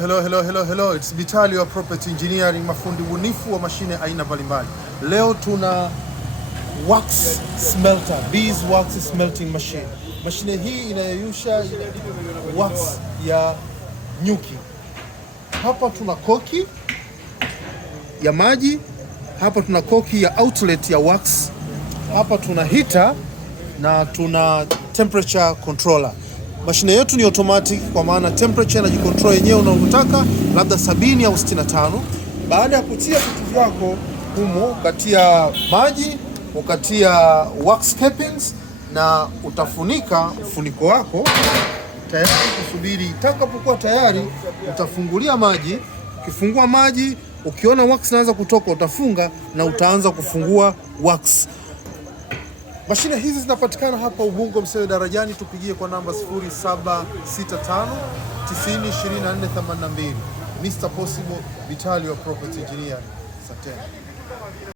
Hello. It's Vitalio wa Property Engineering, mafundi bunifu wa mashine aina mbalimbali. Leo tuna wax smelter, beeswax smelting machine. Mashine hii inayoyusha wax ya nyuki. Hapa tuna koki ya maji, hapa tuna koki ya outlet ya wax, hapa tuna heater na tuna temperature controller. Mashine yetu ni automatic, kwa maana temperature inajikontrol yenyewe unavyotaka, labda 70 au 65. Baada ya kutia vitu vyako humo, ukatia maji, ukatia wax cappings na utafunika mfuniko wako tayari kusubiri. Itakapokuwa tayari utafungulia maji. Ukifungua maji, ukiona wax inaanza kutoka, utafunga na utaanza kufungua wax. Mashine hizi zinapatikana hapa Ubungo Msewe Darajani. Tupigie kwa namba 0765 90 24 82. Mr. Possible, Vitalio Property Engineer. Asante.